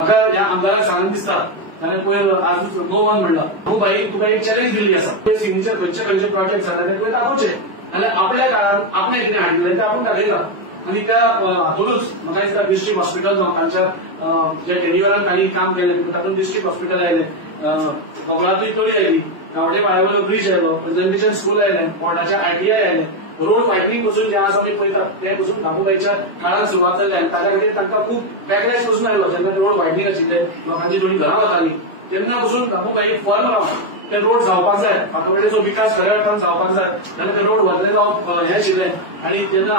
म्हाका ह्या आमदाराक सांगून दिसता ताणें पयर आज नो वन म्हणला हो भाई तुका एक चॅलेंज दिल्ली आसा ते सिग्नेचर खंयचे प्रोजेक्ट आसा ताणें तुवें दाखोवचे नाल्यार आपल्या काळात आपणें कितें हाडिल्लें तें आपूण दाखयता आनी त्या हातूनच म्हाका दिसता डिस्ट्रिक्ट हॉस्पिटल तांच्या जे टेन्युअरान तांणी काम केलें तातूंत डिस्ट्रिक्ट हॉस्पिटल आयलें बोगळातूय तळी आयली गावडे माळ्यावयलो ब्रिज आयलो प्रेझेंटेशन स्कूल आयलें पोर्टाचें आयटीआय आयलें रोड वायडनिंग पासून जे आसा आमी पळयतात ते पासून दामोबाईच्या काळात सुरवात जाल्ली आनी ताच्या खातीर तांकां खूब बॅकलॅश पासून आयलो जेन्ना रोड वायडनिंग आशिल्ले लोकांची थोडी घरां वतालीं तेन्ना पासून दामोबाई फर्म रावन ते रोड जावपाक जाय फाटोडेचो विकास खऱ्या अर्थान जावपाक जाय जाल्यार ते रोड व्हडले जावप हें आशिल्लें आनी जेन्ना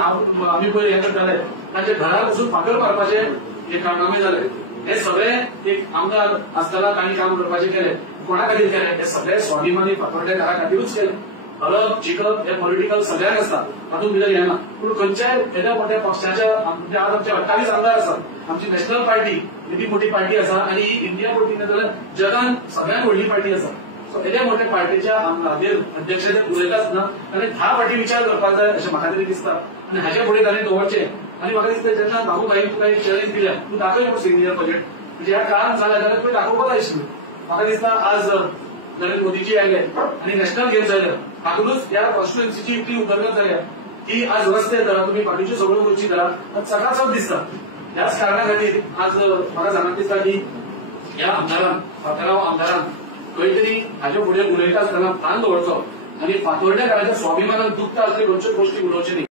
आमी पयर हें करताले तांचे घरा पासून फातर मारपाचे हे कारनामे जाले हे सगळे एक आमदार आसतना तांणी काम करपाचें केलें कोणा खातीर केलें हे सगळे स्वाभिमानी फातोर्डे घरा खातीरूच केलें हरप जिखप हे पॉलिटिकल सगळ्यांक आसता तातूंत भितर येना पूण खंयच्याय एका मोठ्या पक्षाच्या आज आमचे 28 आमदार आसात आमची नॅशनल पार्टी इतली मोठी पार्टी आसा आनी ही इंडिया पार्टी न्ही जाल्यार जगान सगळ्यांत व्हडली पार्टी आसा सो एका मोठ्या पार्टीच्या आमदार अध्यक्षाचे उलयता आसतना ताणें 10 फावटी विचार करपाक जाय अशें म्हाका तरी दिसता आनी हाचे फुडें ताणें दवरचें आनी म्हाका दिसता जेन्ना दामोबाई तुका एक चॅलेंज दिल्या तूं दाखय म्हणून सिग्नेचर प्रोजेक्ट म्हणजे ह्या काळांत जालें जाल्यार तुवें दाखोवपाक जाय आशिल्लें म्हाका दिसता आज नरेंद्र मोदीजी आयले आनी नॅशनल गेम्स जाले हातूनच ह्या कॉन्स्टिट्युएन्सीची इतली उदरगत जाल्या की आज रस्ते धरा तुम्ही पाठीची सगळ्यो गोष्टी धरा सकाळचोच दिसता ह्याच कारणा खातीर आज म्हाका सांगून दिसता की ह्या आमदारान फातराव आमदारान खंय तरी हाचे फुडें उलयता आसतना ताण दवरचो आनी फातोर्डेकारांच्या स्वाभिमानाक दुखता असले खंयच्योच गोष्टी उलोवच्यो न्ही.